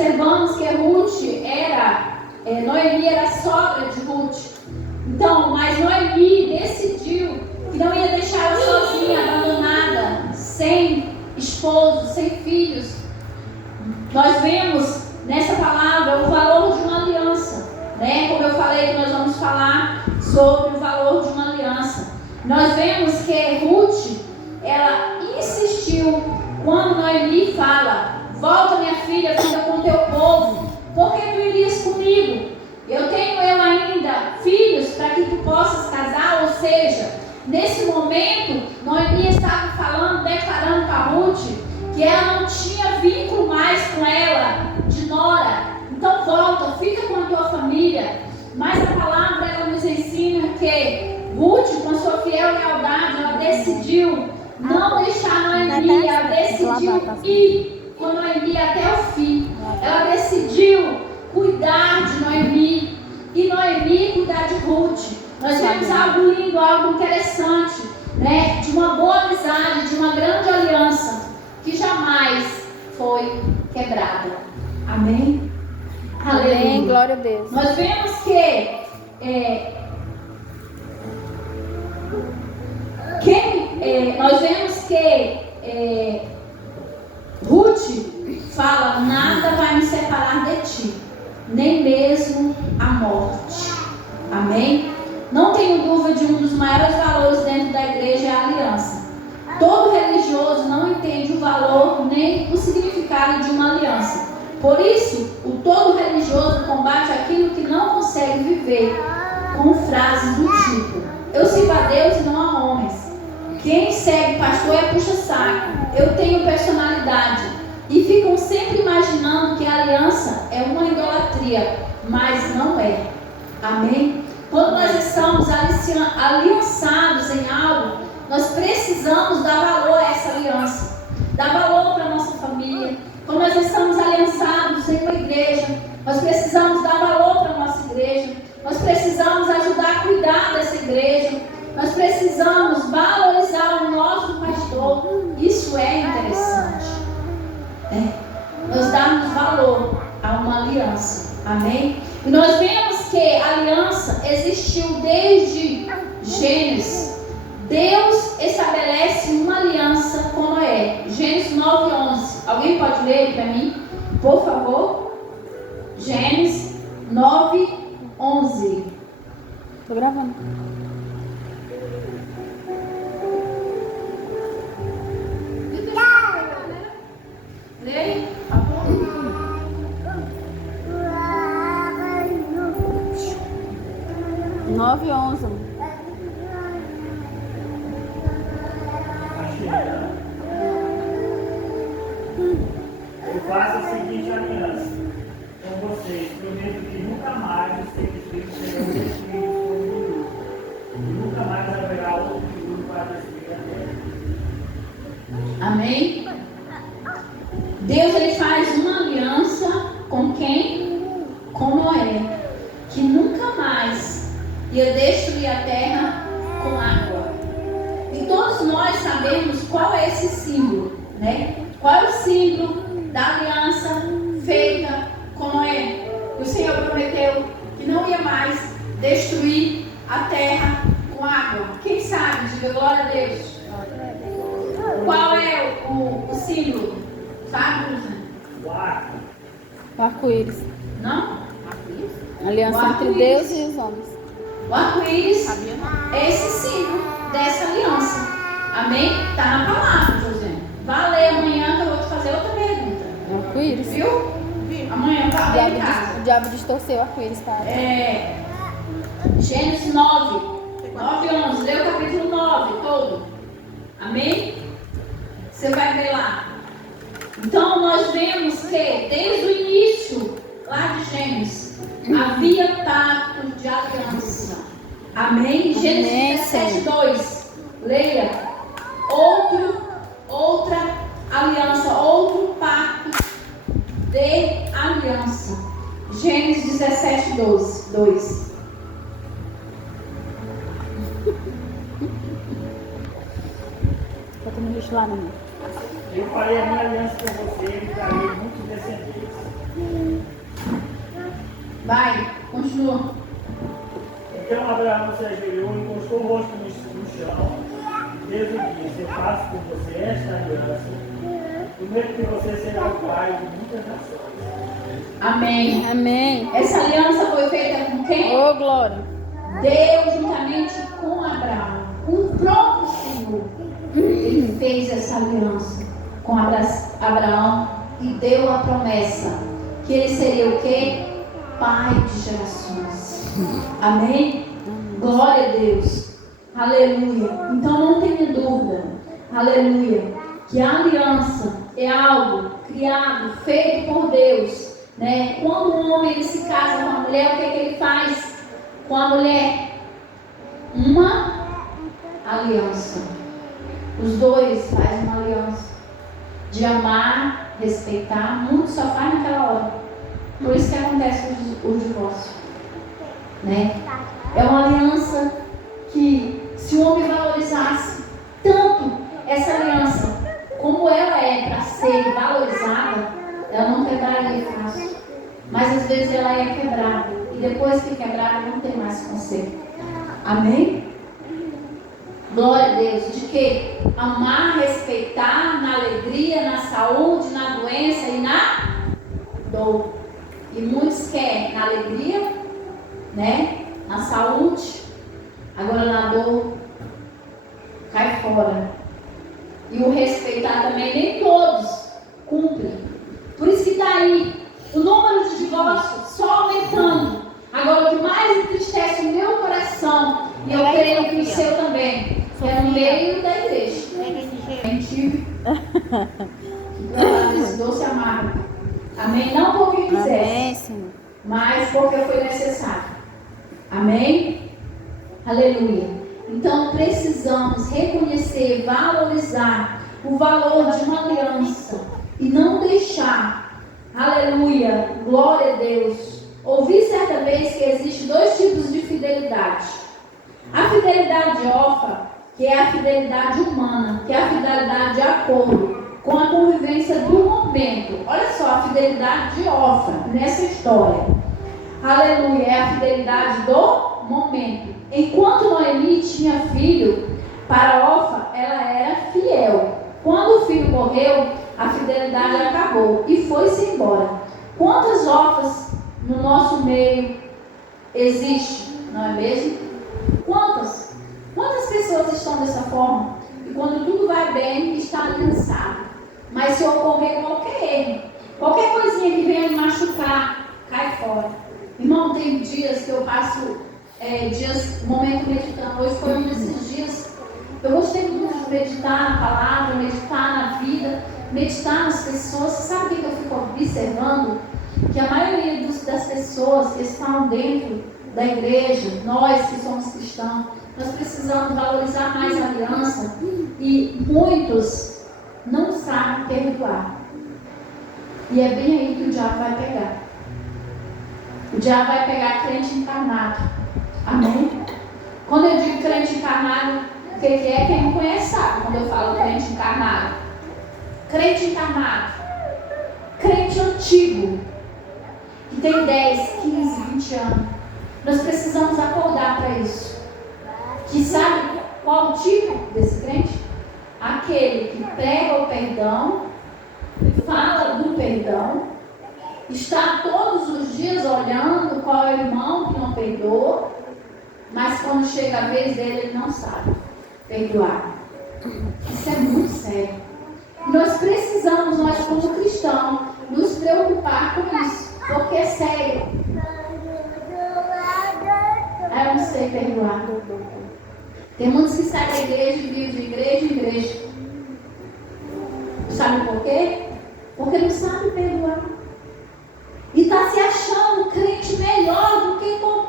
observamos que Noemi era sogra de Ruth. Então, mas Noemi decidiu que não ia deixar ela sozinha, abandonada, sem esposo, sem filhos. Nós vemos nessa palavra o valor de uma aliança, né? Como eu falei, nós vamos falar sobre o valor de uma aliança. Nós vemos que Ruth, ela insistiu quando Noemi fala: volta, minha filha, fica com teu povo, porque tu irias comigo? Eu ainda filhos para que tu possas casar. Ou seja, nesse momento, Noemi estava falando, declarando para Ruth que ela não tinha vínculo mais com ela, de nora. Então volta, fica com a tua família. Mas a palavra, ela nos ensina que Ruth, com a sua fiel lealdade, ela decidiu não deixar Noemi, ela decidiu ir com Noemi até o fim. Ela decidiu cuidar de Noemi e Noemi cuidar de Ruth. Nós vemos algo lindo, algo interessante, né? De uma boa amizade, de uma grande aliança que jamais foi quebrada. Amém? Amém, Aleluia. glória a Deus. Nós vemos que Ruth fala: nada vai me separar de ti, nem mesmo a morte. Amém? Não tenho dúvida de um dos maiores valores dentro da igreja é a aliança. Todo religioso não entende o valor nem o significado de uma aliança. Por isso, o todo religioso combate aquilo que não consegue viver com frases do tipo: eu sirvo a Deus e não a homens. Quem segue pastor é puxa-saco. Eu tenho personalidade. E ficam sempre imaginando que a aliança é uma idolatria, mas não é. Amém? Quando nós estamos aliançados em algo, nós precisamos dar valor a essa aliança, dar valor para a nossa família. Quando nós estamos aliançados em uma igreja, nós precisamos dar valor para a nossa igreja, nós precisamos ajudar a cuidar dessa igreja, nós precisamos valorizar o nosso pastor. Isso é interessante, né? Nós darmos valor a uma aliança. Amém? E nós vemos que a aliança existiu desde Gênesis. Deus estabelece uma aliança com Noé. Gênesis 9:11. Alguém pode ler para mim, por favor? Gênesis 9:11. Estou gravando. Lê. 9:11. Eu faço a seguinte aliança com vocês: prometo que nunca mais os sacrifícios serão destruídos por dilúvio, e nunca mais haverá outro dilúvio para destruir a terra. Amém? Deus, ele faz uma aliança com quem? Com Noé, que nunca mais ia destruir a terra com água. E todos nós sabemos qual é esse símbolo, né? Qual é o símbolo da aliança feita com Noé? O Senhor prometeu que não ia mais destruir a terra com água. Quem sabe? Diga glória a Deus. Qual é o símbolo? Sabe, Lúcia? O arco-íris. Não? A aliança entre Deus e os homens. O arco-íris é esse símbolo dessa aliança. Amém? Está na palavra, José. Vai ler amanhã que eu vou te fazer outra pergunta. O arco-íris. Viu? Amanhã vai ler em casa. O diabo distorceu o arco-íris, tá? Gênesis 9:11. Lê o capítulo 9 todo. Amém? Você vai ver lá. Então nós vemos que desde o início lá de Gênesis havia pacto de aliança. Amém? Gênesis 17:2. Leia. Outra aliança, outro pacto de aliança. Gênesis 17:2. Bota no lixo lá, menino. Eu farei a minha aliança com você e darei muitos descendentes. Vai, continua. Então Abraão se ajoelhou e encostou o rosto no chão. Deus lhe disse: eu faço com você esta aliança. Prometo que você será o pai de muitas nações. Amém. Amém. Essa aliança foi feita com quem? Ô, glória. Deus juntamente com Abraão. O próprio Senhor. Ele fez essa aliança com Abraão e deu a promessa que ele seria o quê? Pai de gerações. Amém? Glória a Deus. Aleluia. Então não tenha dúvida. Aleluia. Que a aliança é algo criado, feito por Deus. Né? Quando um homem ele se casa com a mulher, o que é que ele faz com a mulher? Uma aliança. Os dois fazem uma aliança de amar, respeitar. Muitos só faz naquela hora. Por isso que acontece o divórcio, né? É uma aliança que, se o homem valorizasse tanto essa aliança como ela é para ser valorizada, ela não quebraria fácil. Mas às vezes ela é quebrada e depois que quebrada não tem mais conserto. Amém? Glória a Deus. De que? Amar, respeitar na alegria, na saúde, na doença e na dor. E muitos querem na alegria, né? Na saúde, agora na dor, cai fora. E o respeitar também, nem todos cumprem. Por isso que está aí o número de divórcios só aumentando. Agora o que mais entristece o meu coração, e eu creio que o seu também, é no meio da igreja. Gente, esse doce amargo. Amém? Não porque quisesse, mas porque foi necessário. Amém? Aleluia. Então precisamos reconhecer, valorizar o valor de uma aliança e não deixar, aleluia, glória a Deus. Ouvi certa vez que existem dois tipos de fidelidade. A fidelidade órfã, que é a fidelidade humana, que é a fidelidade de acordo com a convivência do momento. Olha só, a fidelidade de órfã nessa história. Aleluia, é a fidelidade do momento. Enquanto Noemi tinha filho, para Orfa, ela era fiel. Quando o filho morreu, a fidelidade acabou e foi-se embora. Quantas Orfas no nosso meio existe, não é mesmo? Quantas? Quantas pessoas estão dessa forma? E quando tudo vai bem, está aliançado. Mas se ocorrer qualquer erro, qualquer coisinha que venha me machucar, cai fora. Irmão, tem dias que eu passo momento meditando. Hoje foi um desses dias. Eu gostei muito de meditar na palavra, meditar na vida, meditar nas pessoas. Você sabe o que eu fico observando? Que a maioria das pessoas que estão dentro da igreja, nós que somos cristãos, nós precisamos valorizar mais a aliança e muitos não sabem perdoar. E é bem aí que o diabo vai pegar. O diabo vai pegar crente encarnado. Amém? Quando eu digo crente encarnado, o que é? Quem me conhece sabe quando eu falo crente encarnado. Crente encarnado. Crente antigo. Que tem 10, 15, 20 anos. Nós precisamos acordar para isso. Que sabe qual o tipo desse crente? Aquele que prega o perdão, fala do perdão, está todos os dias olhando qual é o irmão que não perdoa, mas quando chega a vez dele, ele não sabe perdoar. Isso é muito sério. Nós precisamos, nós como cristãos, nos preocupar com isso, porque é sério. Eu não sei perdoar. Tem muitos que saem da igreja e vivem de igreja em igreja. Sabe por quê? Porque não sabe perdoar. E está se achando crente melhor do que qualquer